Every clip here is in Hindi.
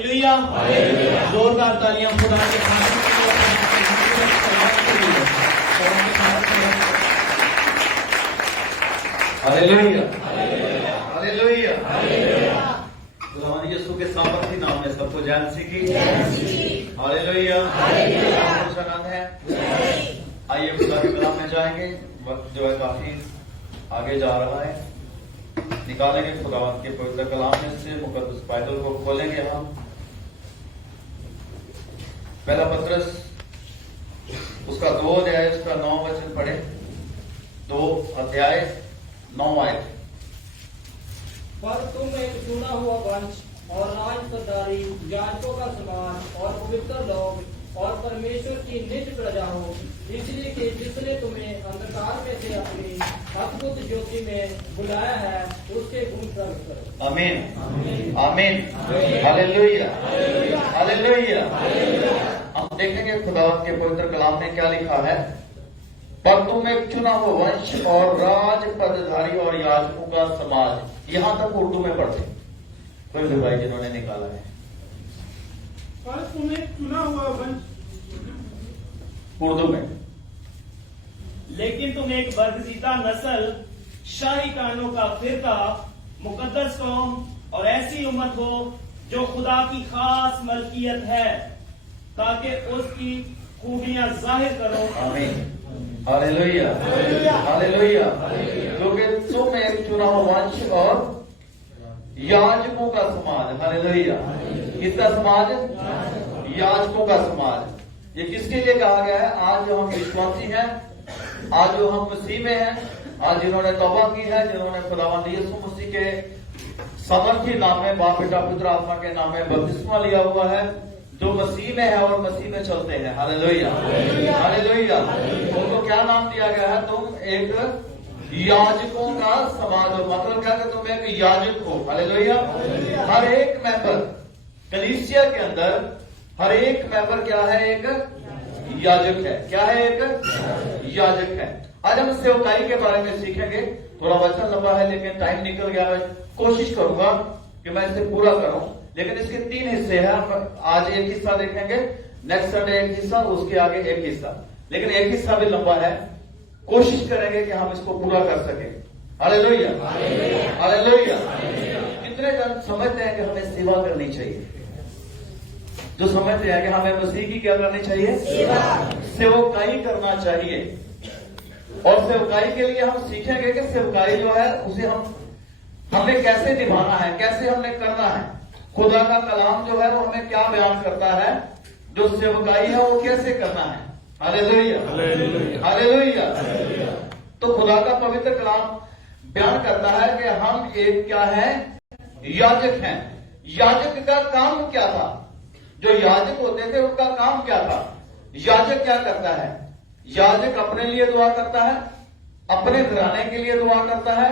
हालेलुया, जोरदार तालियां खुदा के हालेलुया, हालेलुया। खुदावंद यीशु के सामर्थी नाम में सबको जय मसीह की। हालेलुया, आनंद है। आइए खुदा के कलाम में जाएंगे। वक्त जो है काफी आगे जा रहा है। निकालेंगे खुदावंद के पवित्र कलाम में से मुकद्दस बाइबल को खोलेंगे हम। पहला पत्रस उसका 2 अध्याय उसका 9 वचन पढ़े। 2 अध्याय 9 आयत। पर तुम एक चुना हुआ वंश और राजपदारी, याजकों का समाज और पवित्र लोग और परमेश्वर की निज प्रजा हो, इसलिए कि जिसने तुम्हें अंधकार में से अपनी अद्भुत ज्योति में बुलाया है, उसके गुण प्रकट करो। आमीन, आमीन, हालेलुया, हालेलुया। हम देखेंगे खुदावंद के पवित्र कलाम में क्या लिखा है। पर तुम एक चुना हुआ वंश और राज पदधारी और याजकों का समाज। यहां तक उर्दू में पढ़ते कोई भी भाई जिन्होंने निकाला है। पर तुम एक चुना हुआ वंश, उर्दू में। लेकिन तुम एक बर्गजीदा नस्ल, शाही कानों का फिरका, मुकद्दस कौम और ऐसी उम्मत हो जो खुदा की खास मलकियत है, ताकि उसकी खूबियां जाहिर करो। आमीन, हालेलुया, हालेलुया। क्योंकि तुम एक चुना हुआ वंश और याजकों का समाज। हालेलुया। किसका समाज? याजकों का समाज। ये किसके लिए कहा गया है? आज जो हम विश्वासी हैं, आज जो हम मसीह में हैं, आज जिन्होंने तौबा की है, जिन्होंने खुदावंद यीशु मसीह के सामर्थी नाम में, बाप बेटा पुत्र आत्मा के नाम में बपतिस्मा लिया हुआ है, जो मसीह में है और मसीह में चलते हैं। Hallelujah, hallelujah. उनको क्या नाम दिया गया है? तुम एक याजकों का समाज हो। मतलब क्या कि तुम एक याजक हो। हालेलुया। हर एक मेंबर कलीसिया के अंदर, हर एक मेंबर क्या है? एक याजक है। क्या है? एक याजक है। आज हम सेवकाई के बारे में सीखेंगे। थोड़ा वचन लंबा है लेकिन टाइम निकल गया। मैं कोशिश करूंगा कि मैं इसे पूरा करूं, लेकिन इसके 3 हिस्से हैं। हम आज एक हिस्सा देखेंगे, नेक्स्ट संडे एक हिस्सा, उसके आगे एक हिस्सा, लेकिन एक हिस्सा भी लंबा है। कोशिश करेंगे कि हम इसको पूरा कर सके। Hallelujah, hallelujah. कितने जन समझते हैं कि हमें सेवा करनी चाहिए? जो समझते हैं कि हमें मसीह की क्या करनी चाहिए? सेवकाई करना चाहिए। और सेवकाई के लिए हम सीखेंगे कि सेवकाई जो है उसे हमें कैसे निभाना है, कैसे हमने करना है। खुदा का कलाम जो है वो हमें क्या बयान करता है, जो सेवकाई है वो कैसे करना है। Hallelujah, hallelujah. तो खुदा का पवित्र कलाम बयान करता है कि हम एक क्या है? याजक हैं। याजक का काम क्या था? जो याजक होते थे उनका काम क्या था? याजक क्या करता है? याजक अपने लिए दुआ करता है, अपने घराने के लिए दुआ करता है,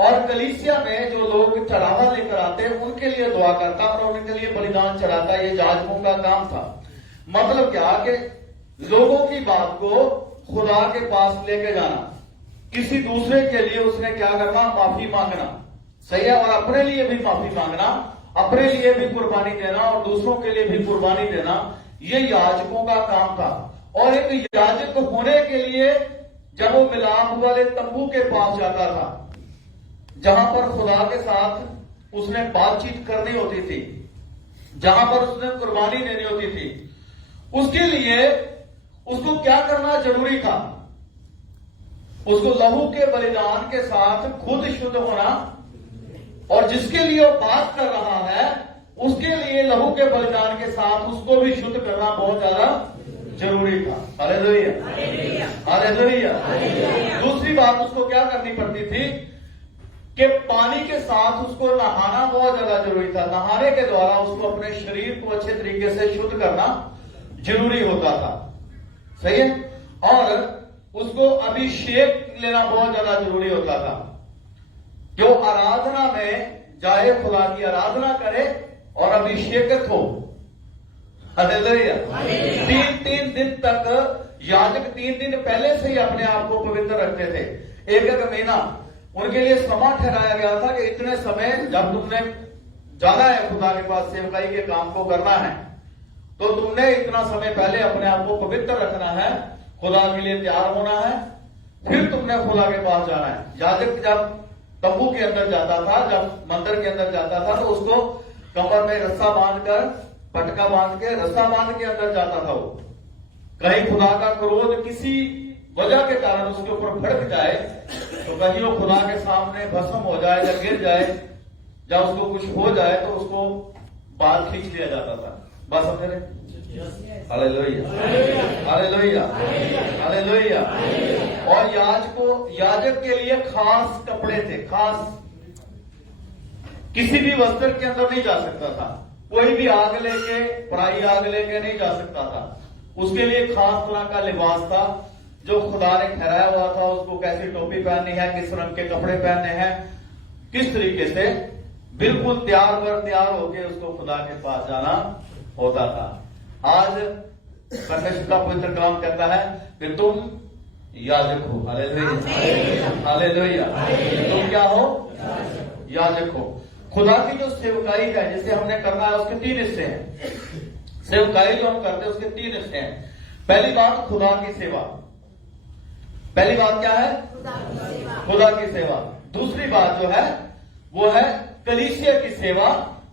और कलीसिया में जो लोग चढ़ावा लेकर आते हैं उनके लिए दुआ करता और उनके लिए बलिदान चढ़ाता। ये याजकों का काम था। मतलब क्या कि लोगों की बात को खुदा के पास लेके जाना, किसी दूसरे के लिए उसने क्या करना? माफी मांगना। सही है। और अपने लिए भी माफी मांगना, अपने लिए भी कुर्बानी देना और दूसरों के लिए भी कुर्बानी देना, ये याजकों का काम था। और एक याजक होने के लिए जब वो मिलाप वाले तंबू के पास जाता था, जहां पर खुदा के साथ उसने बातचीत करनी होती थी, जहां पर उसने कुर्बानी देनी होती थी, उसके लिए उसको क्या करना जरूरी था? उसको लहू के बलिदान के साथ खुद शुद्ध होना, और जिसके लिए वो बात कर रहा है उसके लिए लहू के बलिदान के साथ उसको भी शुद्ध करना बहुत ज्यादा जरूरी था। Hallelujah, hallelujah. दूसरी बात उसको क्या करनी पड़ती थी कि पानी के साथ उसको नहाना बहुत ज्यादा जरूरी था। नहाने के द्वारा उसको अपने शरीर को अच्छे तरीके से शुद्ध करना जरूरी होता था। सही है। और उसको अभिषेक लेना बहुत ज्यादा जरूरी होता था। जो आराधना में जाए, खुदा की आराधना करे और अभिषेकित हो। हालेलुया। 3 दिन तक याजक 3 दिन पहले से ही अपने आप को पवित्र रखते थे। एक महीना उनके लिए समा ठहराया गया था कि इतने समय जब तुमने जाना है खुदा के पास, सेवकाई के काम को करना है, तो तुमने इतना समय पहले अपने आप को पवित्र रखना है, खुदा के लिए तैयार होना है, फिर तुमने खुदा के पास जाना है। याजक जब तंबू के अंदर जाता था, जब मंदिर के अंदर जाता था, तो उसको कमर में रस्सा बांधकर, पटका बांध के, रस्सा बांध के अंदर जाता था। वो कहीं खुदा का क्रोध किसी वजह के कारण उसके ऊपर भड़क जाए, तो कहीं वो खुदा के सामने भस्म हो जाए या गिर जाए, या उसको कुछ हो जाए, तो उसको बाल खींच लिया जाता था। बस समझ रहे? Hallelujah, hallelujah, hallelujah. और याजक के लिए खास कपड़े थे, खास, किसी भी वस्त्र के अंदर नहीं जा सकता था, कोई भी आग लेके, पराई आग लेके नहीं जा सकता था। उसके लिए खास तरह का लिबास था जो खुदा ने ठहराया हुआ था। उसको कैसी टोपी पहननी है, किस रंग के कपड़े पहनने हैं, किस तरीके से बिल्कुल तैयार होकर उसको खुदा के पास जाना होता था। आज परमेश्वर का पवित्र कलाम कहता है कि तुम याजक हो। Hallelujah, hallelujah. तुम क्या हो? याजक हो। खुदा की जो सेवकाई है जिसे हमने करना है, उसके 3 हिस्से हैं। सेवकाई जो हम करते हैं उसके 3 हिस्से हैं। पहली बात खुदा की सेवा। पहली बात क्या है? खुदा की सेवा। दूसरी बात जो है वो है कलीसिया की सेवा,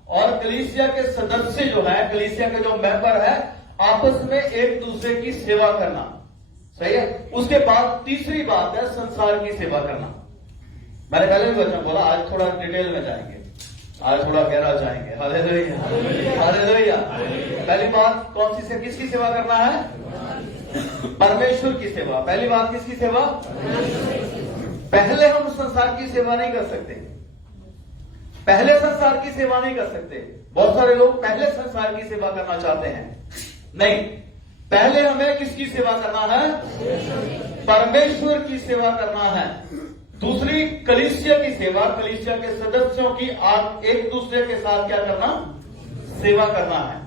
और कलीसिया के सदस्य जो है, कलीसिया के जो मेंबर है, आपस में एक दूसरे की सेवा करना। सही है। उसके बाद तीसरी बात है संसार की सेवा करना। मैंने पहले भी वचन बोला, आज थोड़ा डिटेल में जाएंगे, आज थोड़ा गहरा जाएंगे। Hallelujah, hallelujah. पहली बात कौन सी से किसकी सेवा करना है? परमेश्वर की सेवा। पहली बात किसकी सेवा? पहले हम संसार की सेवा नहीं कर सकते, पहले संसार की सेवा नहीं कर सकते। बहुत सारे लोग पहले संसार की सेवा करना चाहते हैं, नहीं, पहले हमें किसकी सेवा करना है? परमेश्वर की सेवा करना है। दूसरी कलीसिया की सेवा, कलीसिया के सदस्यों की आप एक दूसरे के साथ क्या करना? सेवा करना है।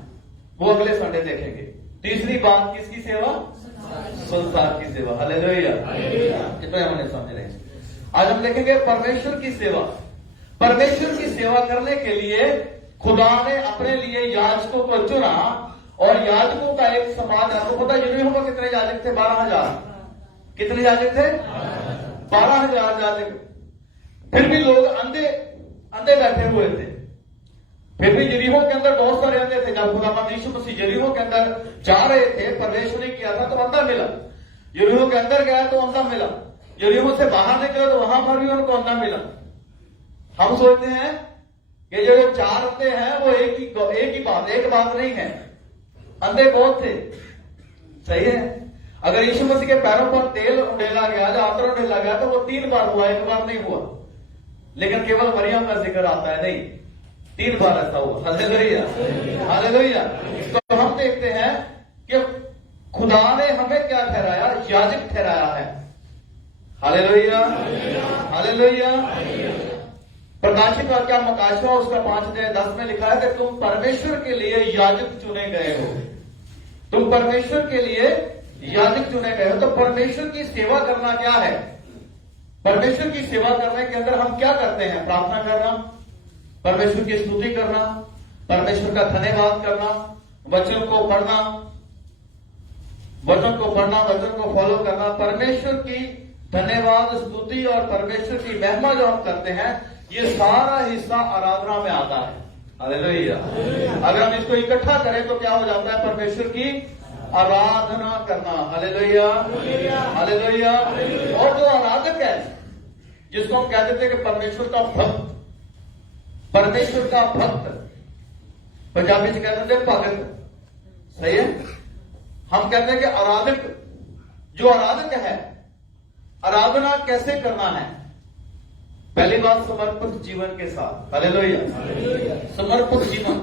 वो अगले संडे देखेंगे। तीसरी बात किसकी सेवा? संसार की सेवा। हालेलुया, इतना हमने समझ रहे हैं। आज हम देखेंगे परमेश्वर की सेवा। परमेश्वर की सेवा करने के लिए खुदा ने अपने लिए याजकों को चुना, और याजकों का एक समाज, आपको पता है यरीहो में कितने याजक थे? 12,000। कितने याजक थे? 12,000 याजक। फिर भी लोग अंधे बैठे हुए थे। फिर भी यरीहो के अंदर बहुत सारे अंधे थे। जब खुदावंद यीशु मसीह यरीहो के अंदर जा रहे थे, प्रवेश नहीं किया था, तो अंधा मिला। यरीहो के अंदर गया तो अंधा मिला, यरीहो से बाहर निकला तो वहां पर भी उनको अंधा मिला। हम सोचते हैं कि जो 4 अंधे हैं वो एक बात नहीं है, अंधे बहुत थे। सही है। अगर यीशु मसीह के पैरों पर तेल उड़ेला गया, जो आतर उड़ेला गया, तो वो 3 बार हुआ, 1 बार नहीं हुआ। लेकिन केवल मरियम का जिक्र आता है, नहीं, 3 बार ऐसा हुआ। Hallelujah, hallelujah. तो हम देखते हैं कि खुदा ने हमें क्या ठहराया? याजक ठहराया है। Hallelujah, hallelujah. प्रकाशित वाक्य मकाशवा उसका 5:10 में लिखा है कि तुम परमेश्वर के लिए याजक चुने गए हो। तुम परमेश्वर के लिए याजक चुने गए हो। तो परमेश्वर की सेवा करना क्या है? परमेश्वर की सेवा करने के अंदर हम क्या करते हैं? प्रार्थना करना, परमेश्वर की स्तुति करना, परमेश्वर का धन्यवाद करना, वचन को पढ़ना, वचन को फॉलो करना। परमेश्वर की धन्यवाद, स्तुति और परमेश्वर की महिमा जो हम करते हैं, ये सारा हिस्सा आराधना में आता है। हालेलुया। अगर हम इसको इकट्ठा करें तो क्या हो जाता है? परमेश्वर की आराधना करना। Hallelujah, hallelujah. और जो आराधक है, जिसको हम कह देते हैं कि परमेश्वर का भक्त, परमेश्वर का भक्त, पंजाबी से कहते हैं भगत। सही है। हम कहते हैं कि आराधक, जो आराधक है, आराधना कैसे करना है? पहली बात समर्पित जीवन के साथ। हालेलुया। समर्पित जीवन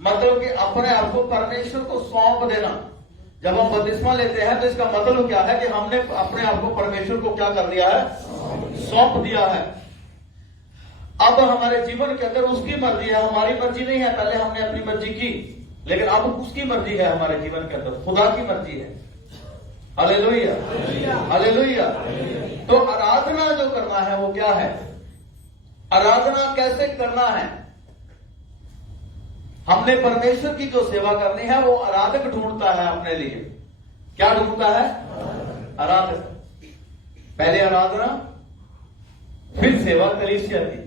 मतलब कि अपने आप को परमेश्वर को सौंप देना। जब हम बपतिस्मा लेते हैं तो इसका मतलब क्या है कि हमने अपने आप को परमेश्वर को क्या कर दिया है? सौंप दिया है। अब हमारे जीवन के अंदर उसकी मर्जी है, हमारी मर्जी नहीं है। पहले हमने अपनी मर्जी की, लेकिन अब उसकी मर्जी है हमारे जीवन के अंदर, खुदा की मर्जी है। Hallelujah, hallelujah. तो आराधना जो करना है वो क्या है? आराधना कैसे करना है? हमने परमेश्वर की जो सेवा करनी है वो आराधक ढूंढता है अपने लिए। क्या ढूंढता है? आराधक। पहले आराधना, फिर सेवा कलीसिया की,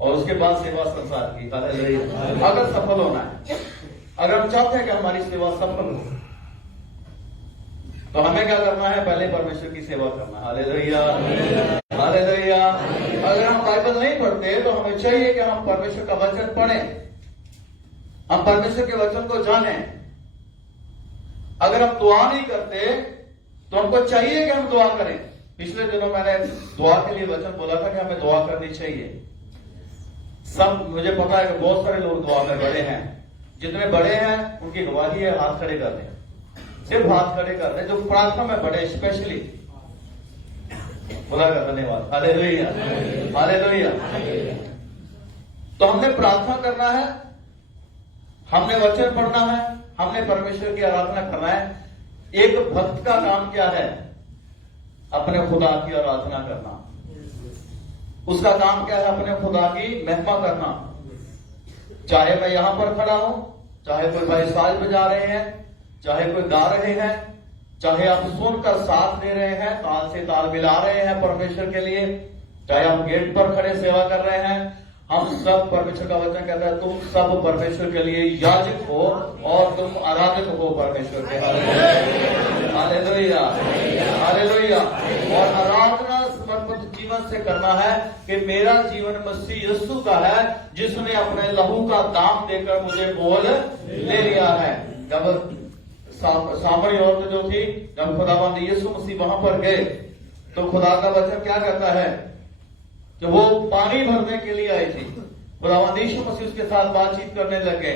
और उसके बाद सेवा संसार की। हालेलुया। अगर सफल होना है, अगर हम चाहते हैं कि हमारी सेवा सफल हो, तो हमें क्या करना है? पहले परमेश्वर की सेवा करना। Hallelujah, hallelujah. अगर हम बाइबल नहीं पढ़ते तो हमें चाहिए कि हम परमेश्वर का वचन पढ़ें, हम परमेश्वर के वचन को जानें। अगर हम दुआ नहीं करते तो हमको चाहिए कि हम दुआ करें। पिछले दिनों मैंने दुआ के लिए वचन बोला था कि हमें दुआ करनी चाहिए। सब, मुझे पता है कि बहुत सारे लोग दुआ में बड़े हैं। जितने बड़े हैं उनकी गवाही है, हाथ खड़े कर दें, सिर्फ हाथ खड़े कर दें। जो प्रार्थना में बड़े, स्पेशली खुदा का धन्यवाद। Hallelujah, hallelujah. तो हमने प्रार्थना करना है, हमने वचन पढ़ना है, हमने परमेश्वर की आराधना करना है। एक भक्त का काम क्या है? अपने खुदा की आराधना करना। उसका काम क्या है? अपने खुदा की महिमा करना। चाहे मैं यहां पर खड़ा हूं, चाहे कोई भाई साज बजा रहे हैं, चाहे कोई गा रहे हैं, चाहे आप सुनकर साथ दे रहे हैं, ताल से ताल मिला रहे हैं परमेश्वर के लिए, चाहे आप गेट पर खड़े सेवा कर रहे हैं, हम सब, परमेश्वर का वचन कहता है तुम सब परमेश्वर के लिए याजक हो और तुम आराधक हो परमेश्वर के। Hallelujah, hallelujah. और आराधना समर्पित जीवन से करना है कि मेरा जीवन मसीह यीशु का है, जिसने अपने लहू का दाम देकर मुझे मोल ले लिया है। जब सामरी औरत जो थी, जब खुदाबंद यीशु मसीह वहां पर गए तो खुदा का वचन क्या कहता है कि वो पानी भरने के लिए आई थी। खुदावंद यीशु मसीह उसके साथ बातचीत करने लगे।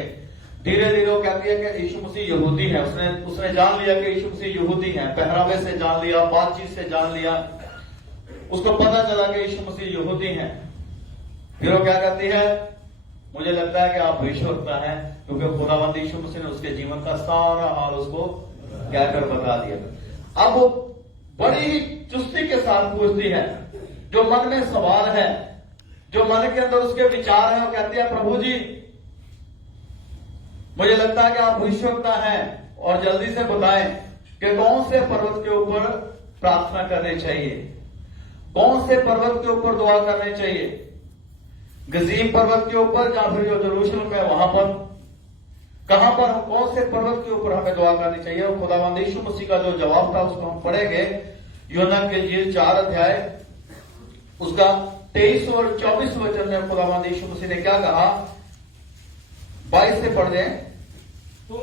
धीरे धीरे वो कहती है कि यीशु मसीह यहूदी है। उसने जान लिया कि यीशु मसीह यहूदी है, पहरावे से जान लिया, बातचीत से जान लिया, उसको पता चला कि यीशु मसीह यहूदी है। फिर वो क्या कहती है? मुझे लगता है कि आप भविष्यवक्ता हैं, क्योंकि खुदावंद यीशु मसीह ने उसके जीवन का सारा हाल उसको कहकर बता दिया। अब वो बड़ी ही चुस्ती के साथ पूछती है, जो मन में सवाल है, जो मन के अंदर उसके विचार है। वो कहती है, प्रभु जी मुझे लगता है कि आप भविष्यवक्ता हैं, और जल्दी से बताएं कि कौन से पर्वत के ऊपर प्रार्थना करनी चाहिए, कौन से पर्वत के ऊपर दुआ करनी चाहिए, गजीम पर्वत के ऊपर या फिर जो यरूशलेम है वहां पर, कहां पर, कौन से पर्वत के ऊपर हमें दुआ करनी चाहिए? और खुदावंद यीशु मसीह का जो जवाब था उसको हम पढ़ेंगे। यूहन्ना के इंजील 4 अध्याय उसका 23 और 24 वचन में खुदावंद यीशु मसीह ने क्या कहा? 22 से पढ़ दें। तुम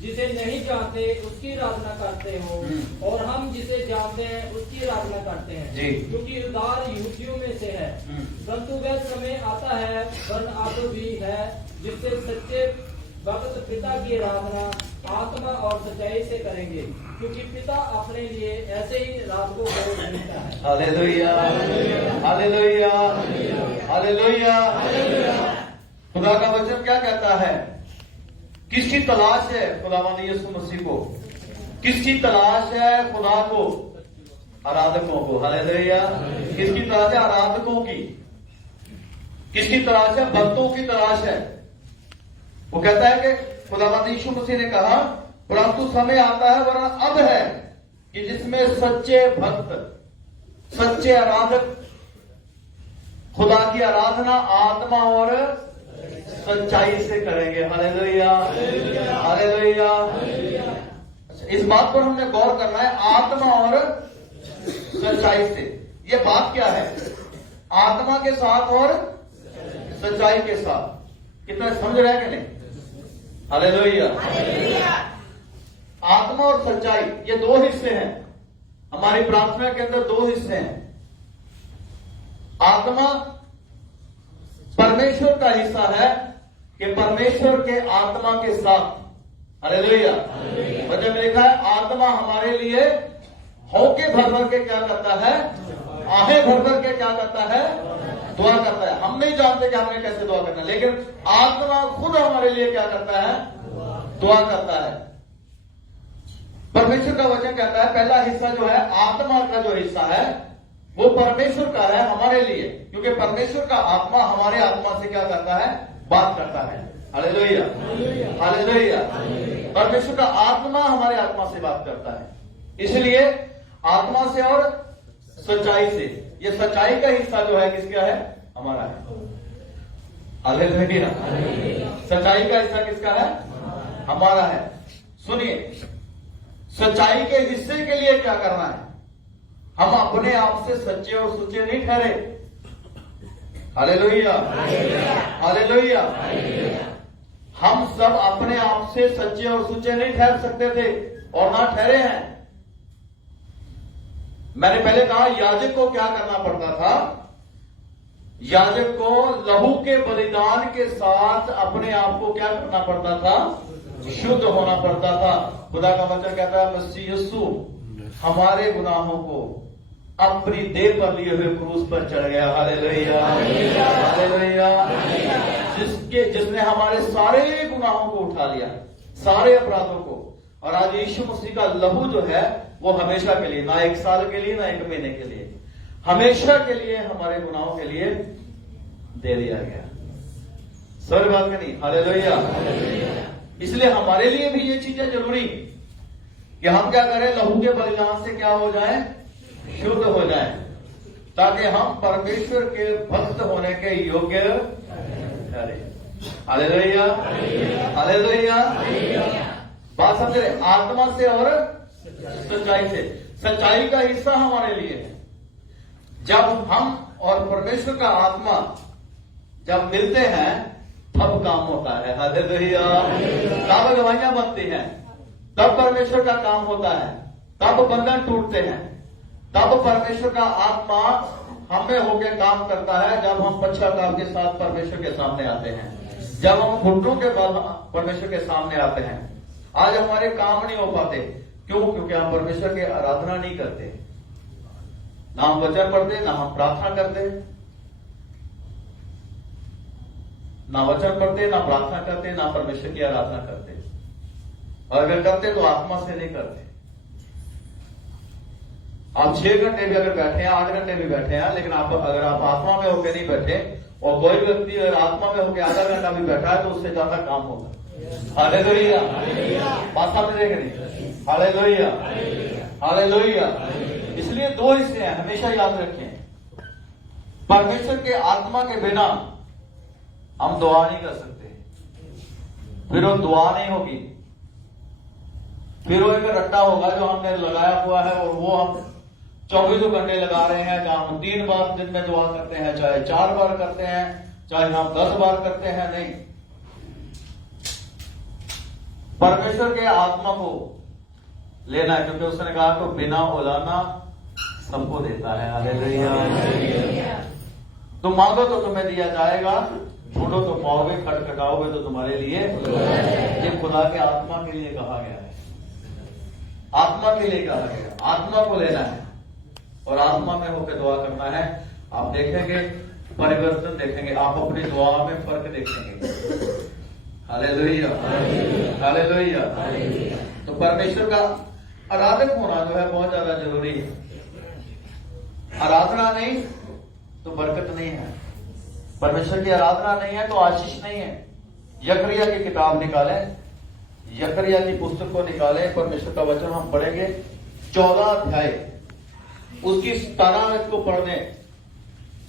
जिसे नहीं जानते उसकी आराधना करते हो, और हम जिसे जानते हैं उसकी आराधना करते हैं, क्योंकि उद्धार यहूदियों में से है। परंतु वह समय आता है, वरन आतो भी है, जिससे सच्चे भक्त पिता की आराधना आत्मा और सच्चाई से करेंगे, क्योंकि पिता अपने लिए ऐसे ही रातों को ढूंढता है। Hallelujah, hallelujah, hallelujah. खुदा का वचन क्या कहता है? किसकी तलाश है खुदावंद यीशु मसीह को? किसकी तलाश है खुदा को? आराधकों को। हालेलुया। किसकी तलाश है? आराधकों की। किसकी तलाश है? भक्तों की तलाश है। वो कहता है कि खुदावंद यीशु मसीह ने कहा, परंतु समय आता है, वरना अब है, कि जिसमें सच्चे भक्त, सच्चे आराधक खुदा की आराधना आत्मा और सच्चाई से करेंगे। Hallelujah, hallelujah. इस बात पर हमने गौर करना है, आत्मा और सच्चाई से। ये बात क्या है? आत्मा के साथ और सच्चाई के साथ। कितना समझ रहे हैं कि नहीं? हालेलुया। आत्मा और सच्चाई, ये दो हिस्से हैं हमारी प्रार्थना के अंदर। दो हिस्से हैं। आत्मा परमेश्वर का हिस्सा है कि परमेश्वर के आत्मा के साथ। हालेलुया। वचन में लिखा है, आत्मा हमारे लिए हौके भर भर के क्या करता है? आहें भर भर के क्या करता है? दुआ करता है। हम नहीं जानते कि हमने कैसे दुआ करना है, लेकिन आत्मा खुद हमारे लिए क्या करता है? दुआ करता है। परमेश्वर का वचन कहता है, पहला हिस्सा जो है, आत्मा का जो हिस्सा है वो परमेश्वर का है हमारे लिए, क्योंकि परमेश्वर का आत्मा हमारे आत्मा से क्या करता है? बात करता है। Hallelujah, hallelujah. परमेश्वर का आत्मा हमारे आत्मा से बात करता है, इसलिए आत्मा से और सच्चाई से। ये सच्चाई का हिस्सा जो है किसका है? हमारा है। हालेलुया। सच्चाई का हिस्सा किसका है? हमारा है। सुनिए, सच्चाई के हिस्से के लिए क्या करना है? हम अपने आप से सच्चे और सुच्चे नहीं ठहरे। Hallelujah, hallelujah. हम सब अपने आप से सच्चे और सुच्चे नहीं ठहर सकते थे और ना ठहरे हैं। मैंने पहले कहा याजक को क्या करना पड़ता था? याजक को लहू के बलिदान के साथ अपने आप को क्या करना पड़ता था? शुद्ध होना पड़ता था। खुदा का वचन कहता है मसीह यीशु हमारे गुनाहों को अपनी देह पर लिए हुए क्रूस पर चढ़ गया। Hallelujah, hallelujah. जिसने हमारे सारे गुनाहों को उठा लिया, सारे अपराधों को। और आज यीशु मसीह का लहू जो है वो हमेशा के लिए, ना 1 साल के लिए ना 1 महीने के लिए, हमेशा के लिए हमारे गुनाहों के लिए दे दिया गया। सर बात का नहीं? हालेलुया। इसलिए हमारे लिए भी ये चीजें जरूरी कि हम क्या करें? लहू के बलिदान से क्या हो जाए? शुद्ध हो जाए, ताकि हम परमेश्वर के भक्त होने के योग्य ठहरे। Hallelujah, hallelujah. बात समझ रहे? आत्मा से और सच्चाई से। सच्चाई का हिस्सा हमारे लिए है। जब हम और परमेश्वर का आत्मा जब मिलते हैं तब काम होता है। हालेलुया। तब गवाहियां बनती हैं, तब परमेश्वर का काम होता है, तब बंधन टूटते हैं, तब परमेश्वर का आत्मा हमें होकर काम करता है। जब हम पश्चाताप के साथ परमेश्वर के सामने आते हैं, जब हम घुटनों के बल परमेश्वर के सामने आते हैं। आज हमारे काम नहीं हो पाते, क्यों? क्योंकि हम परमेश्वर की आराधना नहीं करते, ना हम वचन पढ़ते, ना हम प्रार्थना करते, ना वचन पढ़ते, ना प्रार्थना करते, ना परमेश्वर की आराधना करते। और अगर करते तो आत्मा से नहीं करते। आप 6 घंटे भी अगर बैठे हैं, 8 घंटे भी बैठे हैं, लेकिन अगर आप आत्मा में होकर नहीं बैठे और कोई व्यक्ति अगर आत्मा में होकर आधा घंटा भी बैठा है तो उससे ज्यादा काम होगा। हालेलुया। बात समझ रहे कि नहीं? Hallelujah, hallelujah. इसलिए 2 हिस्से हैं, हमेशा याद रखें। परमेश्वर के आत्मा के बिना हम दुआ नहीं कर सकते, फिर वो दुआ नहीं होगी, फिर वो एक रट्टा होगा जो हमने लगाया हुआ है और वो हम 24 घंटे लगा रहे हैं। जहां हम 3 बार दिन में दुआ करते हैं, चाहे 4 बार करते हैं, चाहे हम 10 बार करते हैं, नहीं। परमेश्वर के आत्मा को लेना है, क्योंकि उसने कहा तो बिना उलाना सबको देता है। हालेलुया। तुम मांगो तो तुम्हें दिया जाएगा, ढूंढो तो पाओगे, खटखटाओगे तो तुम्हारे लिए। ये खुदा के आत्मा के लिए कहा गया है, आत्मा के लिए कहा गया। आत्मा को लेना है और आत्मा में होकर दुआ करना है। आप देखेंगे परिवर्तन, देखेंगे आप अपनी दुआ में फर्क देखेंगे। Hallelujah, hallelujah. तो परमेश्वर का आराधक होना जो है बहुत ज्यादा जरूरी है। आराधना नहीं तो बरकत नहीं है, परमेश्वर की आराधना नहीं है तो आशीष नहीं है। यकरिया की किताब निकालें, यकरिया की पुस्तक को निकालें, परमेश्वर का वचन हम पढ़ेंगे 14 अध्याय, उसकी 17 वचन को पढ़ दें।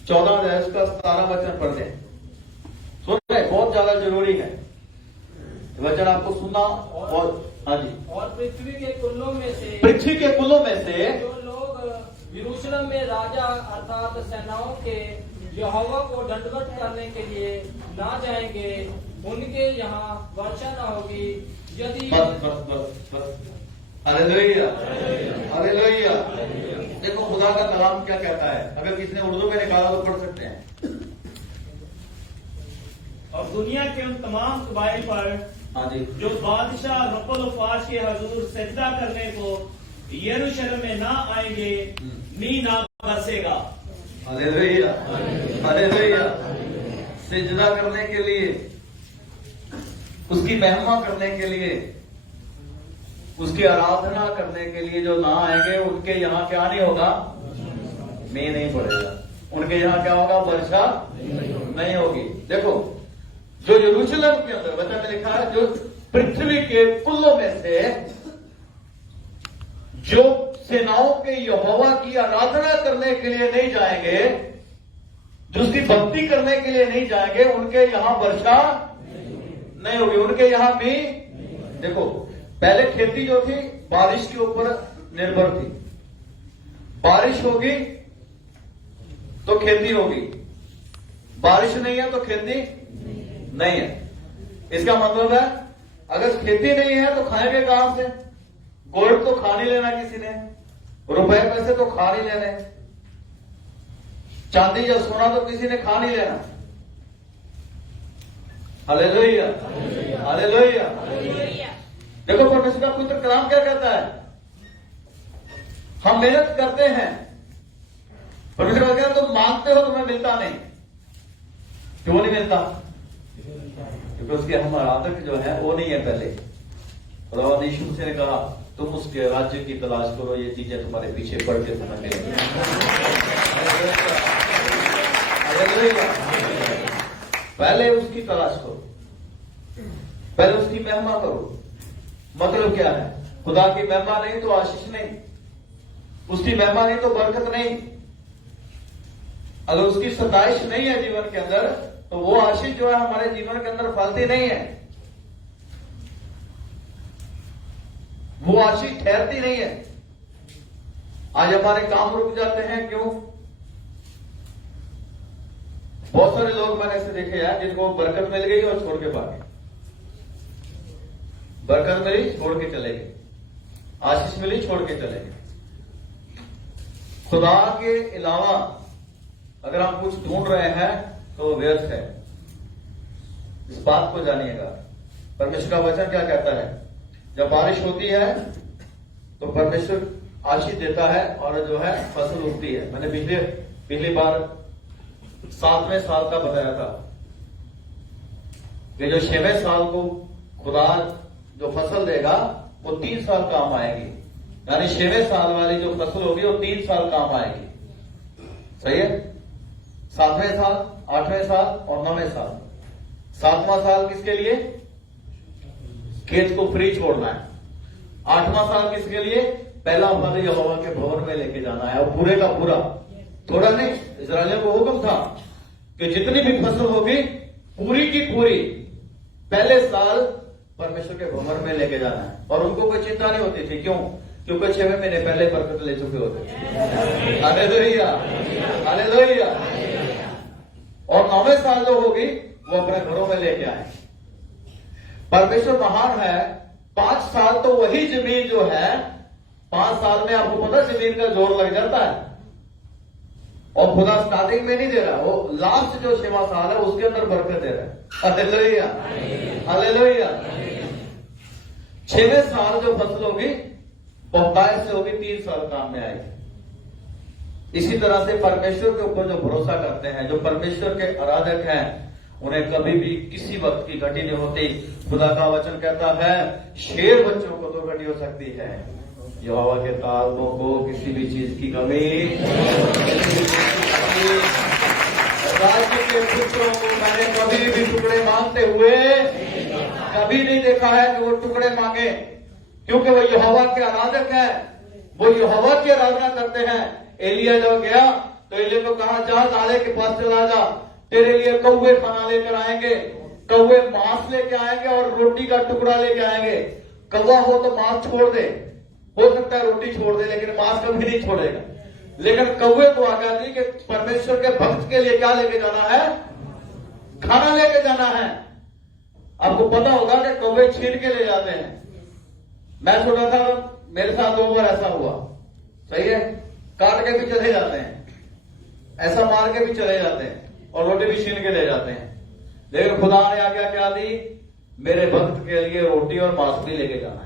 14 अध्याय उसका 17 वचन पढ़ दें। सुन रहे, बहुत ज्यादा जरूरी है वचन आपको सुनना। और हाँ जी, और पृथ्वी के कुलों में से, पृथ्वी के कुलों में से जो लोग यरूशलेम में राजा अर्थात सेनाओं के यहोवा को दंडवत करने के लिए ना जाएंगे, उनके यहाँ वर्षा न होगी। यदि हालेलुया, हालेलुया। देखो खुदा का कलाम क्या कहता है, अगर किसी ने उर्दू में निकाला तो पढ़ सकते हैं। और दुनिया के उन तमाम कबाइल पर हाँ जी, जो बादशाह रब्बुल फाश के हजूर सजदा करने को यरूशलेम में ना आएंगे, नी ना बरसेगा। Hallelujah, hallelujah. सजदा करने के लिए, उसकी महिमा करने के लिए, उसकी आराधना करने के लिए जो ना आएंगे, उनके यहाँ क्या नहीं होगा? मींह नहीं पड़ेगा। उनके यहाँ क्या होगा? वर्षा नहीं होगी। देखो, जो यरूशलेम के अंदर वचन में लिखा है, जो पृथ्वी के कुलों में से जो सेनाओं के यहोवा की आराधना करने के लिए नहीं जाएंगे, जो उसकी भक्ति करने के लिए नहीं जाएंगे, उनके यहां वर्षा नहीं होगी, उनके यहां भी। देखो, पहले खेती जो थी बारिश के ऊपर निर्भर थी, बारिश होगी तो खेती होगी, बारिश नहीं है तो खेती नहीं है। इसका मतलब है अगर खेती नहीं है तो खाएंगे कहां से? गोल्ड तो खा नहीं लेना किसी ने, रुपए पैसे तो खा नहीं लेने, चांदी या सोना तो किसी ने खा नहीं लेना। Hallelujah, hallelujah. देखो परमेश्वर का पवित्र कलाम क्या कहता है, हम मेहनत करते हैं, परमेश्वर कहता है तुम मांगते हो तुम्हें मिलता नहीं। क्यों नहीं मिलता? क्योंकि उसके हम आराधक जो है वो नहीं है। पहले खुदावंद यीशु से ने कहा तुम उसके राज्य की तलाश करो, ये चीजें तुम्हारे पीछे बढ़ के तुम्हें मिलेंगी। पहले उसकी तलाश करो, पहले उसकी महिमा करो। मतलब क्या है? खुदा की महिमा नहीं तो आशीष नहीं, उसकी महिमा नहीं तो बरकत नहीं। अगर उसकी सताइश नहीं है जीवन के अंदर तो वो आशीष जो है हमारे जीवन के अंदर फलती नहीं है, वो आशीष ठहरती नहीं है। आज हमारे काम रुक जाते हैं, क्यों? बहुत सारे लोग मैंने ऐसे देखे हैं जिनको बरकत मिल गई और छोड़ के भागे, बरकत मिली छोड़ के चले गए, आशीष मिली छोड़ के चले गए। खुदा के अलावा अगर हम कुछ ढूंढ रहे हैं तो व्यर्थ है। इस बात को जानिएगा। परमेश्वर का वचन क्या कहता है? जब बारिश होती है तो परमेश्वर आशीष देता है और जो है फसल उगती है। मैंने पिछली बार 7वें साल का बताया था कि जो 6वें साल को खुदा जो फसल देगा वो 3 साल काम आएगी, यानी 6वें साल वाली जो फसल होगी वो 3 साल काम आएगी। सही है? 7वें साल, 8वें साल और 9वें साल। 7वां साल किसके लिए? खेत को फ्री छोड़ना है। 8वां साल किसके लिए? पहला फल यहोवा के भवन में लेके जाना है, और पूरे का पूरा, थोड़ा नहीं। इस्राएलियों को हुक्म था कि जितनी भी फसल होगी पूरी की पूरी पहले साल परमेश्वर के भवन में लेके जाना है। और उनको कोई चिंता नहीं होती थी। क्यों? क्योंकि 6 महीने पहले बरकत ले चुके होते थे। Hallelujah, hallelujah. और 9वें साल जो होगी वो अपने घरों में लेके आए। परमेश्वर महान है। 5 साल तो वही जमीन जो है, 5 साल में आपको पता जमीन का जोर लग जाता है। और खुदा स्टार्टिंग में नहीं दे रहा, वो लास्ट जो 6वां साल है उसके अंदर बरकत दे रहा है। Hallelujah, hallelujah. 6वें साल जो फसल होगी बहुतायत से होगी, 3 साल काम में आएगी। इसी तरह से परमेश्वर के ऊपर जो भरोसा करते हैं, जो परमेश्वर के आराधक हैं, उन्हें कभी भी किसी वक्त की घटी नहीं होती। खुदा का वचन कहता है शेर बच्चों को तो घटी हो सकती है, यहोवा के तालबों को किसी भी चीज की कमी। राज्य के पुत्रों को मैंने कभी भी टुकड़े मांगते हुए कभी नहीं देखा है कि वो टुकड़े मांगे, क्योंकि वो यहोवा के आराधक हैं, वो यहोवा की आराधना करते हैं। एलिया जब गया तो एलिया को कहा जा नाले के पास चला जा, तेरे लिए कौवे खाना लेकर आएंगे, कौवे मांस लेके आएंगे और रोटी का टुकड़ा लेके आएंगे। कौवा हो तो मांस छोड़ दे, हो सकता है रोटी छोड़ दे, लेकिन मांस कभी नहीं छोड़ेगा। लेकिन कौवे को आज्ञा दी कि परमेश्वर के भक्त के लिए क्या लेके जाना है? खाना लेके जाना है। आपको पता होगा कि कौवे छीन के ले जाते हैं। मैं छोटा था, मेरे साथ 2 बार ऐसा हुआ। सही है? काट के भी चले जाते हैं, ऐसा मार के भी चले जाते हैं और रोटी भी छीन के ले जाते हैं। लेकिन खुदा ने आज्ञा क्या दी? मेरे भक्त के लिए रोटी और मांस भी लेके जाना है।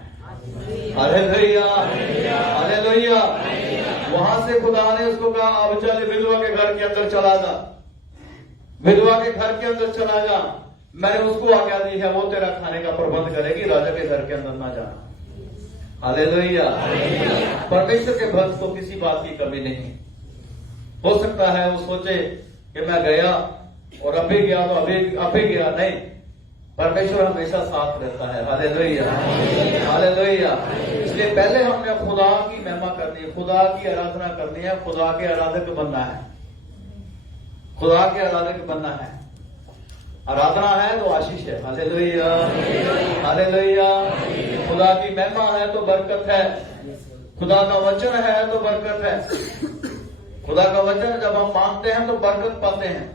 Hallelujah, hallelujah. वहां से खुदा ने उसको कहा अब चल विधवा के घर के अंदर चला जा, विधवा के घर के अंदर चला जा। मैंने उसको आज्ञा दी है, वो तेरा खाने का प्रबंध करेगी, राजा के घर के अंदर ना जाना। हालेलुया। परमेश्वर के भक्त को किसी बात की कमी नहीं। हो सकता है वो सोचे कि मैं गया और अभी गया तो अभी गया, नहीं। परमेश्वर हमेशा साथ रहता है। Hallelujah, hallelujah. इसलिए पहले हमने खुदा की महिमा करनी है, खुदा की आराधना करनी है, खुदा के आराधक बनना है, खुदा के आराधक बनना है। आराधना है तो आशीष है। Hallelujah, hallelujah. खुदा की महिमा है तो बरकत है, खुदा का वचन है तो बरकत है। खुदा का वचन जब हम मानते हैं तो बरकत पाते हैं,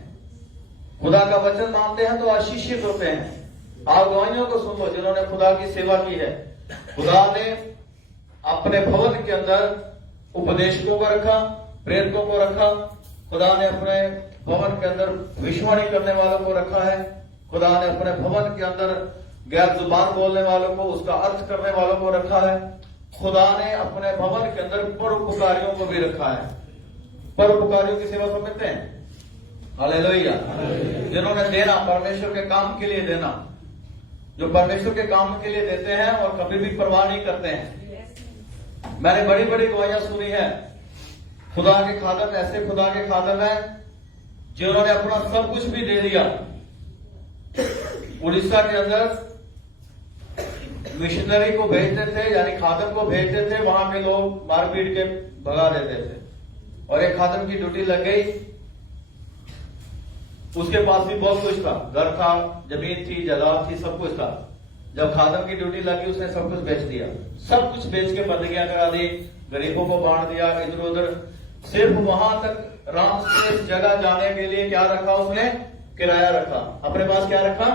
खुदा का वचन मानते हैं तो आशीषित होते हैं। आप गवाहियों को सुन लो जिन्होंने खुदा की सेवा की है। खुदा ने अपने भवन के अंदर उपदेशकों को रखा, प्रेरकों को रखा, खुदा ने अपने भवन के अंदर भविष्यवाणी करने वालों को रखा है, खुदा ने अपने भवन के अंदर गैर जुबान बोलने वालों को, उसका अर्थ करने वालों को रखा है। खुदा ने अपने भवन के अंदर परोपकारियों को भी रखा है। परोपकारियों की सेवा समझते हैं? हालेलुया। जिन्होंने देना, परमेश्वर के काम के लिए देना, जो परमेश्वर के काम के लिए देते हैं और कभी भी परवाह नहीं करते हैं। मैंने बड़ी बड़ी गवाहियां सुनी है। खुदा के खादम, ऐसे खुदा के खादम हैं जिन्होंने अपना सब कुछ भी दे दिया। उड़ीसा के अंदर मिशनरी को भेजते थे, यानी खादम को भेजते थे, वहां के लोग मार पीट के भगा देते थे। और एक खादम की ड्यूटी लग गई, उसके पास भी बहुत कुछ था, घर था, जमीन थी, जायदाद थी, सब कुछ था। जब खादम की ड्यूटी लगी उसने सब कुछ बेच दिया, सब कुछ बेच के बंदगियां करा दी, गरीबों को बांट दिया इधर उधर। सिर्फ वहां तक राम से जगह जाने के लिए क्या रखा उसने? किराया रखा। अपने पास क्या रखा?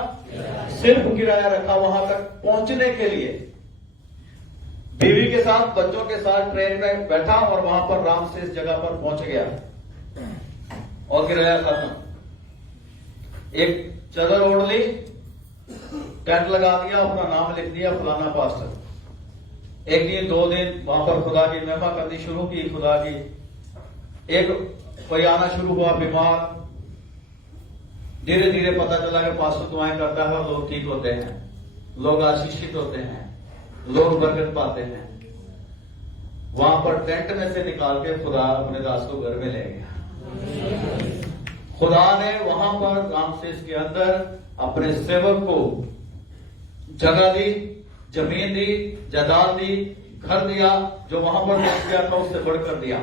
सिर्फ किराया रखा वहां तक पहुंचने के लिए। बीवी के साथ, बच्चों के साथ ट्रेन में बैठा और वहां पर राम से इस जगह पर पहुंच गया और किराया खत्म। एक चादर ओढ़ ली, टेंट लगा दिया, अपना नाम लिख दिया, फलाना पास्टर। एक दिन, 2 दिन वहां पर खुदा की महिमा करनी शुरू की, खुदा की। एक कोई आना शुरू हुआ बीमार, धीरे धीरे पता चला कि पास्टर दुआएं करता है और लोग ठीक होते हैं, लोग आशीषित होते हैं, लोग बरकत पाते हैं। वहां पर टेंट में से निकाल के खुदा अपने दास को घर में ले गया। खुदा ने वहां पर रामसेस के अंदर अपने सेवक को जगह दी, जमीन दी, जायदाद दी, घर दिया, जो वहां पर मिल गया था उससे बढ़कर दिया।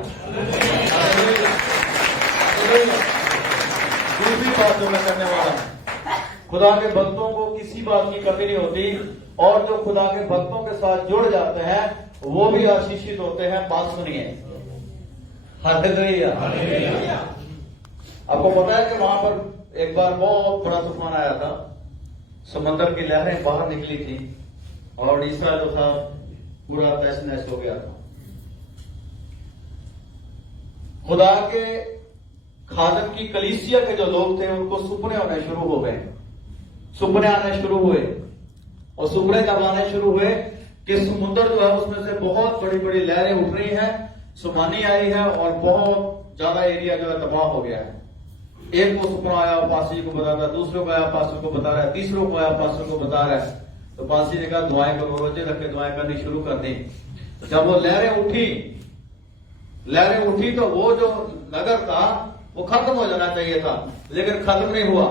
दूसरी बात जो मैं करने वाला हूं, खुदा के भक्तों को किसी बात की कमी नहीं होती, और जो खुदा के भक्तों के साथ जुड़ जाते हैं वो भी आशीषित होते हैं। बात सुनिए, हालेलुया। आपको पता है कि वहां पर एक बार बहुत बड़ा तूफान आया था, समंदर की लहरें बाहर निकली थी और उड़ीसा जो था पूरा तहस नहस हो गया था। खुदा के खादम की कलीसिया के जो लोग थे उनको सुपने होने शुरू हो गए, सुपने आने शुरू हुए। और सुपने कब आने शुरू हुए कि समुद्र जो है उसमें से बहुत बड़ी बड़ी लहरें उठ रही हैं, सुनामी आई है और बहुत ज्यादा एरिया जो है तबाह हो गया है। एक को सुपना आया, पासी को बता रहा, दूसरों को आया, पासी को बता रहा है, तीसरों को आया, पासी को बता रहा है। तो पासी ने कहा दुआएं करो, रोजे रख के दुआएं करनी शुरू कर दी। जब वो लहरें उठी तो वो जो नगर था वो खत्म हो जाना चाहिए था, लेकिन खत्म नहीं हुआ।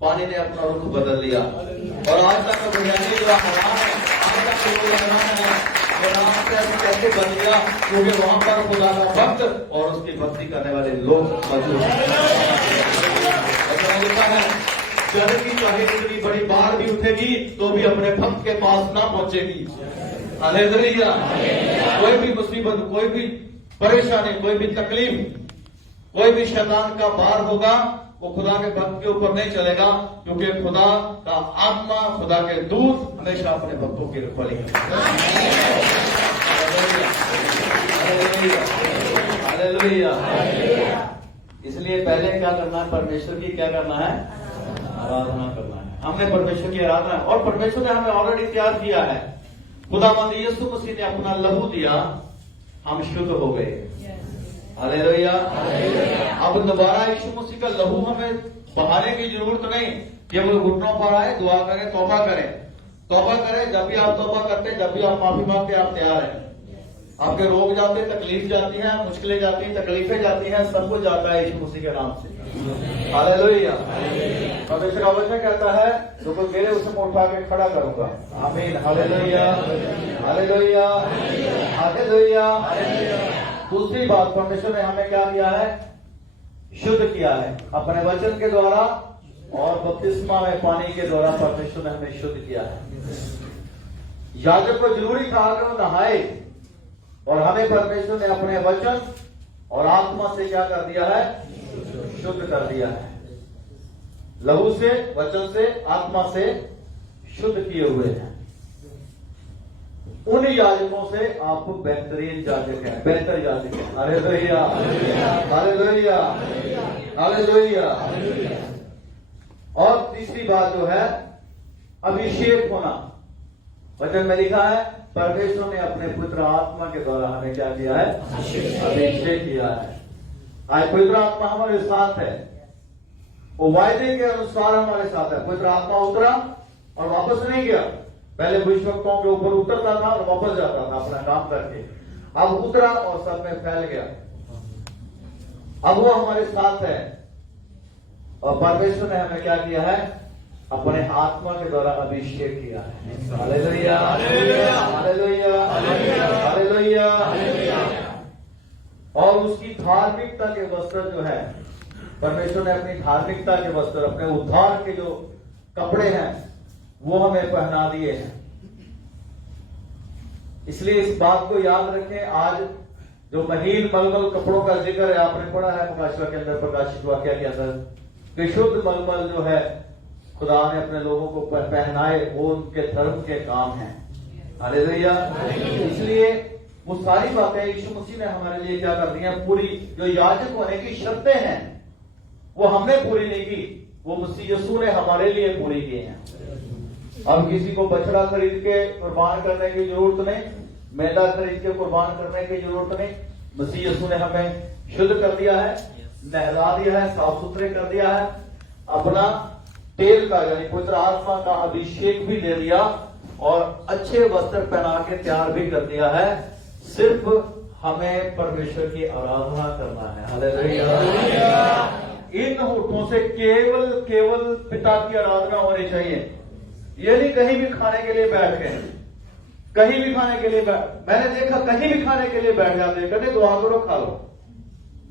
पानी ने अपना रुख बदल लिया और आज तक वैज्ञानिक जो हैरान है, आज तक लोग हैरान है कैसे बन गया, क्योंकि वहां पर खुदा का भक्त और उसकी भक्ति करने वाले लोग मौजूद हैं। लिखा है जल की चाहे कितनी बड़ी बाढ़ भी उठेगी तो भी अपने भक्त के पास ना पहुंचेगी। हालेलुया। कोई भी मुसीबत, कोई भी परेशानी, कोई भी तकलीफ, कोई भी शैतान का बार होगा वो खुदा के भक्त के ऊपर नहीं चलेगा, क्योंकि खुदा का आत्मा, खुदा के दूत हमेशा अपने भक्तों की रखवाली करेगा। हालेलुया। इसलिए पहले क्या करना है? परमेश्वर की क्या करना है? आराधना करना है। हमने परमेश्वर की आराधना, और परमेश्वर ने हमें ऑलरेडी तैयार किया है। खुदावंद यीशु मसीह ने अपना लहू दिया, हम शुद्ध हो गए। हालेलुया। अब दोबारा यीशु मसीह का लहू हमें बहाने की जरूरत नहीं, केवल घुटनों पर आए, दुआ करें, तौबा करें। तौबा करें, जब भी आप तौबा करते, जब भी आप माफी मांगते, आप तैयार हैं। आपके रोग जाते हैं, तकलीफ जाती है, मुश्किलें जाती हैं, तकलीफें जाती हैं, सब कुछ जाता है यीशु मसीह के नाम से। हालेलुया। परमेश्वर का वचन कहता है जो कोई मेरे उसे मैं उठा के खड़ा करूंगा। आमीन। Hallelujah, hallelujah, hallelujah. दूसरी बात, परमेश्वर ने हमें क्या किया है? शुद्ध किया है अपने वचन के द्वारा और बपतिस्मा में पानी के द्वारा। परमेश्वर ने हमें शुद्ध किया है। याजक को जरूरी था कि वो नहाए, और हमें परमेश्वर ने अपने वचन और आत्मा से क्या कर दिया है? शुद्ध कर दिया है। लहू से, वचन से, आत्मा से शुद्ध किए हुए हैं। उन याजकों से आप बेहतरीन याजक हैं, बेहतर याजक हैं। Hallelujah, hallelujah, hallelujah. और तीसरी बात जो है अभिषेक होना। वचन में लिखा है परमेश्वर ने अपने पुत्र आत्मा के द्वारा हमें क्या किया है? अभिषेक किया है। आज पवित्र आत्मा हमारे साथ है, वो वायदे के अनुसार हमारे साथ है। पवित्र आत्मा उतरा और वापस नहीं गया। पहले भविष्यवक्ताओं के ऊपर उतरता था और वापस जाता था अपना काम करके। अब उतरा और सब में फैल गया। अब वो हमारे साथ है, और परमेश्वर ने हमें क्या किया है? अपने आत्मा के द्वारा अभिषेक किया है। Hallelujah, hallelujah, hallelujah. और उसकी धार्मिकता के वस्त्र जो है, परमेश्वर ने अपनी धार्मिकता के वस्त्र, अपने उद्धार के जो कपड़े हैं, वो हमें पहना दिए हैं। इसलिए इस बात को याद रखें। आज जो महीन मलमल कपड़ों का जिक्र है, आपने पढ़ा है प्रकाशित के अंदर, प्रकाशित वाक्य के अंदर, कि शुद्ध मलमल जो है खुदा ने अपने लोगों को पहनाए, वो उनके धर्म के काम है। हालेलुया। इसलिए वो सारी बातें यीशु मसीह ने हमारे लिए क्या कर दी हैं? पूरी जो याजक होने की शर्तें हैं वो हमने पूरी नहीं की, वो मसीह यीशु ने हमारे लिए पूरी की हैं। अब किसी को बछड़ा खरीद के कुर्बान करने की जरूरत नहीं, मेला खरीद के कुर्बान करने की जरूरत नहीं। मसीह यीशु ने हमें शुद्ध कर दिया है, नहला दिया है, साफ सुथरे कर दिया है, अपना तेल का यानी पवित्र आत्मा का अभिषेक भी दे दिया, और अच्छे वस्त्र पहना के तैयार भी कर दिया है। सिर्फ हमें परमेश्वर की आराधना करना है। हालेलुया। इन होठों से केवल केवल पिता की आराधना होनी चाहिए। ये नहीं कहीं भी खाने के लिए बैठ गए, कहीं भी खाने के लिए मैंने देखा कहीं भी खाने के लिए बैठ जाते, कहते दुआ करो खा लो।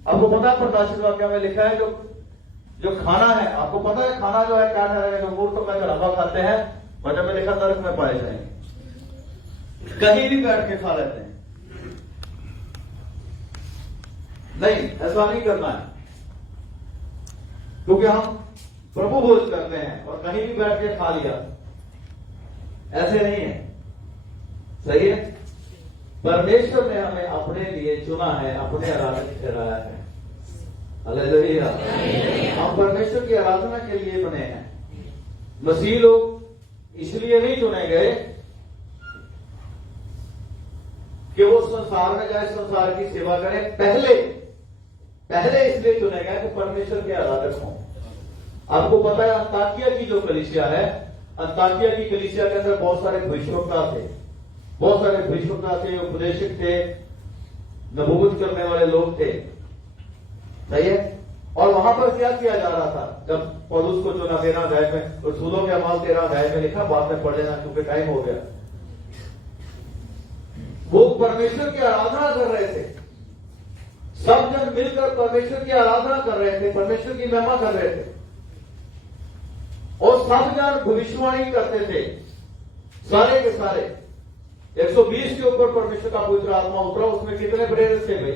आपको पता है प्रकाशित वाक्य में लिखा है जो खाना है, आपको पता है खाना जो है क्या ठहरेगा? अंगूर तो मैं हलवा खाते हैं, वचन में लिखा नरक में पाए जाएंगे। कहीं भी बैठ के खा लेते हैं। नहीं, ऐसा नहीं करना है, क्योंकि हम प्रभु भोज करते हैं और कहीं भी बैठ के खा लिया, ऐसे नहीं है। सही है। परमेश्वर ने हमें अपने लिए चुना है, अपने आराधना ठहराया है। हालेलुया। हम परमेश्वर की आराधना के लिए बने हैं। मसीह लोग इसलिए नहीं चुने गए कि वो संसार में जाए, संसार की सेवा करें। पहले इसलिए चुने गए कि परमेश्वर के आराधक हों। आपको पता है अंताकिया की जो कलीसिया है, अंताकिया की कलीसिया के अंदर बहुत सारे भविष्यवक्ता थे, बहुत सारे भविष्यवक्ता थे, उपदेशक थे, नबूवत करने वाले लोग थे। सही है। और वहां पर क्या किया जा रहा था? जब पौलुस को चुना 13 अध्याय में, रसूलों के अमाल 13 अध्याय में लिखा, बाद में पढ़ लेना क्योंकि टाइम हो गया। वो परमेश्वर की आराधना कर रहे थे, सब जन मिलकर परमेश्वर की आराधना कर रहे थे, परमेश्वर की महिमा कर रहे थे, और सब जन भविष्यवाणी करते थे, सारे के सारे। 120 के ऊपर परमेश्वर का पवित्र आत्मा उतरा। उसमें कितने प्रेरित थे भाई?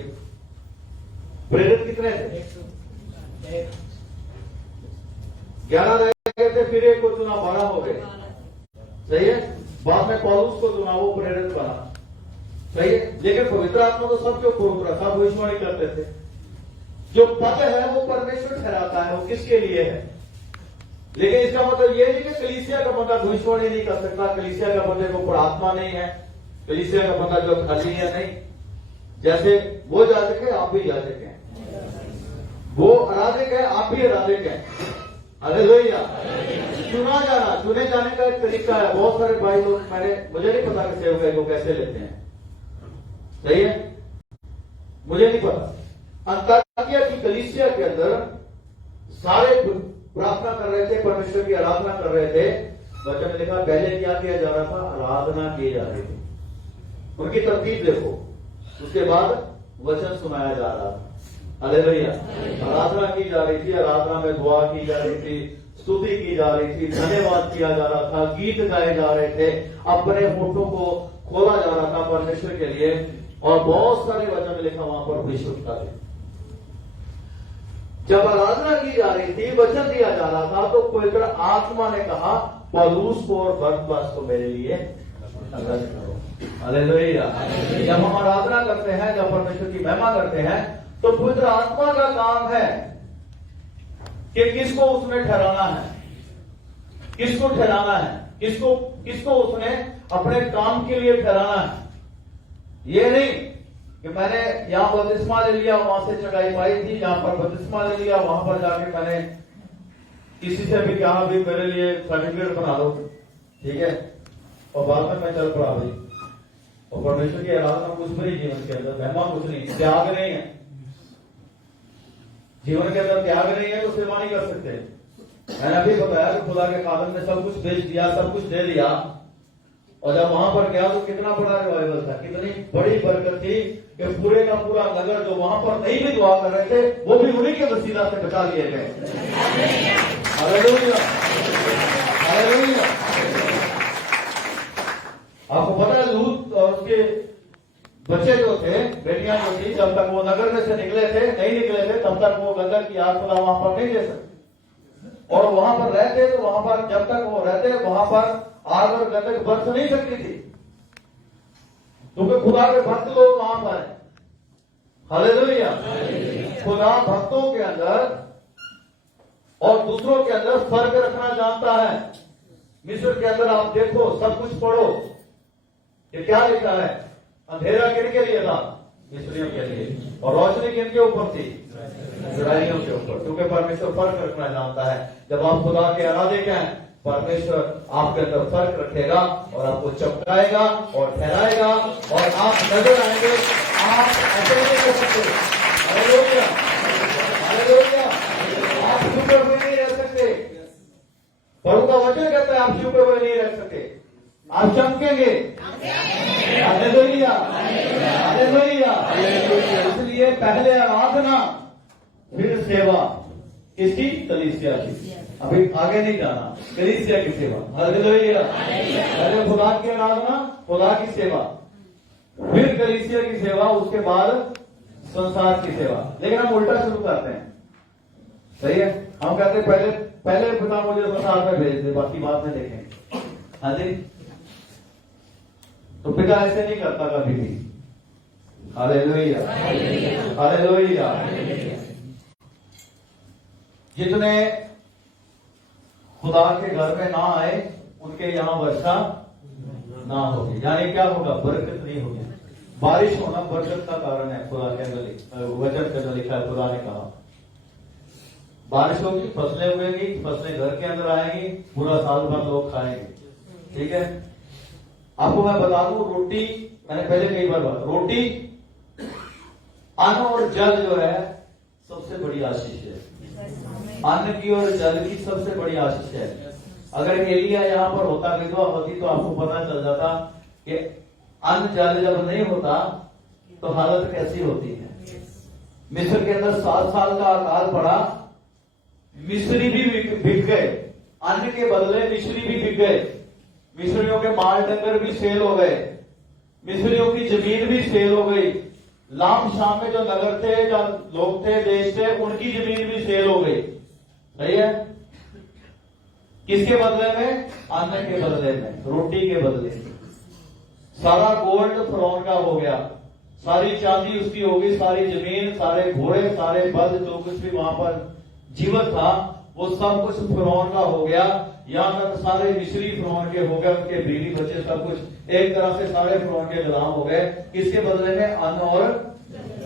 प्रेरित कितने थे? 11 रह गए थे, फिर एक को चुना, 12 हो गए। सही है। बाद में पौलुस को चुना, वो प्रेरित बना। सही है। लेकिन पवित्र आत्मा तो सबके ऊपर उतरा, सब भविष्यवाणी करते थे। जो पद है वो परमेश्वर ठहराता है, वो किसके लिए है। लेकिन इसका मतलब ये नहीं कि कलीसिया का बंदा भविष्यवाणी नहीं कर सकता, कलीसिया का बंदे के ऊपर आत्मा नहीं है, कलीसिया का बंदा जो खाली है, नहीं। जैसे वो याजक है, आप भी याजक हैं, वो आराधक है, आप भी आराधक हैं। हालेलुया। चुना जाना, चुने जाने का एक तरीका है। बहुत सारे भाई लोग, मुझे नहीं पता कि सेवकाई को कैसे लेते हैं। सही है, मुझे नहीं पता। अंताकिया की कलीसिया के अंदर सारे प्रार्थना कर रहे थे, परमेश्वर की आराधना कर रहे थे। वचन में लिखा पहले क्या किया जा रहा था, आराधना की जा रही थी। उनकी तरतीब देखो, उसके बाद वचन सुनाया जा रहा था। हालेलुया, आराधना की जा रही थी, आराधना में दुआ की जा रही थी, स्तुति की जा रही थी, धन्यवाद किया जा रहा था, गीत गाए जा रहे थे, अपने होठों को खोला जा रहा था परमेश्वर के लिए, और बहुत सारे वचन में लिखा वहां पर विशुद्धता थी। जब आराधना की जा रही थी, वचन दिया जा रहा था, तो पवित्र आत्मा ने कहा पौलुस को और बरनबास को मेरे लिए अलग करो। हालेलुया। जब हम आराधना करते हैं, जब परमेश्वर की महिमा करते हैं, तो पवित्र आत्मा का काम है कि किसको उसने ठहराना है, किसको ठहराना है, किसको उसने अपने काम के लिए ठहराना है। ये नहीं कि मैंने यहां बपतिस्मा ले लिया, वहां से चढ़ाई पाई थी, यहां पर बपतिस्मा ले लिया, वहां पर जाके मैंने किसी से भी कहा भी मेरे लिए सर्टिफिकेट बना दो, ठीक है, और बाद में मैं चल पड़ा भाई। और परमेश्वर की आराधना कुछ भी नहीं, जीवन के अंदर महिमा कुछ नहीं, त्याग नहीं है, जीवन के अंदर त्याग नहीं है तो सेवा नहीं कर सकते। मैंने अभी बताया कि खुदा के खादम ने सब कुछ बेच दिया, सब कुछ दे दिया, और जब वहां पर गया तो कितना बड़ा रिवाइवल था, कितनी बड़ी बरकत थी कि पूरे का पूरा नगर जो वहां पर नहीं भी दुआ कर रहे थे, वो भी उन्हीं के वसीला से बचा लिए गए। Hallelujah, hallelujah. आपको पता है लूत और उसके बच्चे जो थे, बेटियां जो थी, जब तक वो नगर में से निकले थे, नहीं निकले थे, तब तक वो गंगा की आग खुदा वहां पर नहीं दे सकते, और वहां पर रहते तो वहां पर जब तक वो रहते वहां पर आग और गंदक बरस नहीं सकती थी, क्योंकि खुदा के भक्त लोग वहां पर है। हालेलुया। खुदा भक्तों के अंदर और दूसरों के अंदर फर्क रखना जानता है। मिस्र के अंदर आप देखो, सब कुछ पढ़ो, ये क्या लिखा है, अंधेरा किनके लिए था, मिस्रियों के लिए, और रोशनी किनके ऊपर थी, इस्राएलियों के ऊपर, क्योंकि परमेश्वर फर्क रखना जानता है। जब आप खुदा के आराधक हैं, परमेश्वर आपके अंदर फर्क रखेगा और आपको चमकाएगा और ठहराएगा, और आप नजर आएंगे, आप ऐसे नहीं कर सकते। Hallelujah, hallelujah. आप छुपे हुए नहीं रह सकते, प्रभु का वचन कहता है आप छुपे हुए नहीं रह सकते, आप चमकेंगे। Hallelujah, hallelujah. इसलिए पहले आराधना, फिर सेवा, किसकी, कलीसिया की। अभी आगे नहीं जाना, कलीसिया की सेवा। हालेलुया। पहले खुदा की आराधना, खुदा की सेवा, फिर कलीसिया की सेवा, उसके बाद संसार की सेवा। लेकिन हम उल्टा शुरू करते हैं, सही है। हम कहते हैं पहले पिता मुझे संसार में भेज दे, बाकी बाद में देखेंगे। हाँ जी, तो पिता ऐसे नहीं करता कभी भी। Hallelujah, hallelujah. जितने खुदा के घर में ना आए, उनके यहां वर्षा ना होगी, यानी क्या होगा, बरकत नहीं होगी। बारिश होना बरकत का कारण है, खुदा के अंदर वचन के अंदर लिखा है, खुदा ने कहा बारिश होगी, फसलें उगेंगी, फसलें घर के अंदर आएंगी, पूरा साल भर लोग खाएंगे, ठीक है। आपको मैं बता दूं, रोटी, मैंने पहले कई बार बात, रोटी, अन्न और जल जो है सबसे बड़ी आशीष है। अन्न की और जल की सबसे बड़ी आशीष है। अगर एलिया यहाँ पर होता, विधवा होती, तो आपको पता चल जाता कि अन्न जल जब नहीं होता तो हालत कैसी होती है। मिस्र के अंदर 7 साल का अकाल पड़ा, मिस्री भी बिक गए, अन्न के बदले मिस्री भी बिक गए, मिस्रियों के माल डंगर भी सेल हो गए, मिस्रियों की जमीन भी सेल हो गई, लाम शाम में जो नगर थे, जो लोग थे, देश थे, उनकी जमीन भी सेल हो गई। सही है। किसके बदले में, अन्न के बदले में, रोटी के बदले। सारा गोल्ड फरौन का हो गया, सारी चांदी उसकी होगी, सारी जमीन, सारे घोड़े, सारे बल, जो कुछ भी वहां पर जीवन था, वो सब कुछ फरौन का हो गया। यहां तक सारे मिस्री फरौन के हो गए, उनके बीवी बच्चे सब कुछ एक तरह से सारे फरौन के गुलाम हो गए। किसके बदले में, अन्न और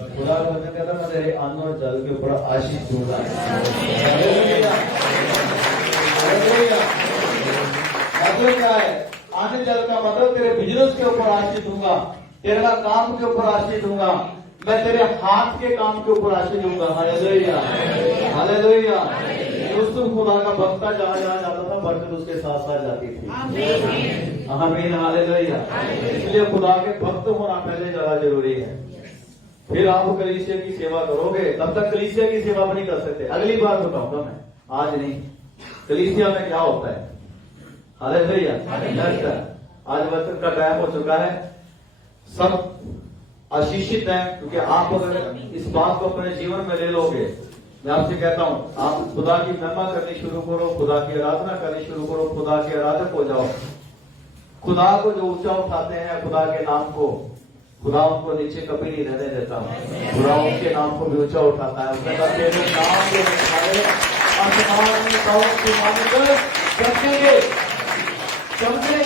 खुदा का वचन कहता है, मैं तेरे अन्न और जल के ऊपर आशीष दूंगा। मतलब क्या है, अन्न जल का मतलब तेरे बिजनेस के ऊपर आशीष दूंगा, तेरे मैं काम के ऊपर आशीष दूंगा, मैं तेरे हाथ के काम के ऊपर आशीष दूंगा। Hallelujah, hallelujah. यूसुफ खुदा का भक्ता जहां जहां जाता था, बरकत उसके साथ साथ जाती थी। आमीन, हालेलुया। इसलिए खुदा के भक्त होना पहले ज्यादा जरूरी है। फिर आप कलीसिया की सेवा करोगे, तब तक कलीसिया की सेवा भी नहीं कर सकते। अगली बार बताऊंगा मैं, आज नहीं। कलीसिया में क्या होता है? हालेलुया। आज वचन का टाइम हो चुका है। सब आशीषित है, क्योंकि आप अगर इस बात को अपने जीवन में ले लोगे, मैं आपसे कहता हूं, आप खुदा की महिमा करनी शुरू करो, खुदा की आराधना करनी शुरू करो, खुदा के आराधक हो जाओ। खुदा को जो ऊंचा उठाते हैं, खुदा के नाम को, खुदा उनको नीचे कभी नहीं रहने देता। खुदा उनके नाम को भी ऊंचा उठाता है। उसने कहा तेरे नाम के आसमान में चमकेंगे, चमकेंगे,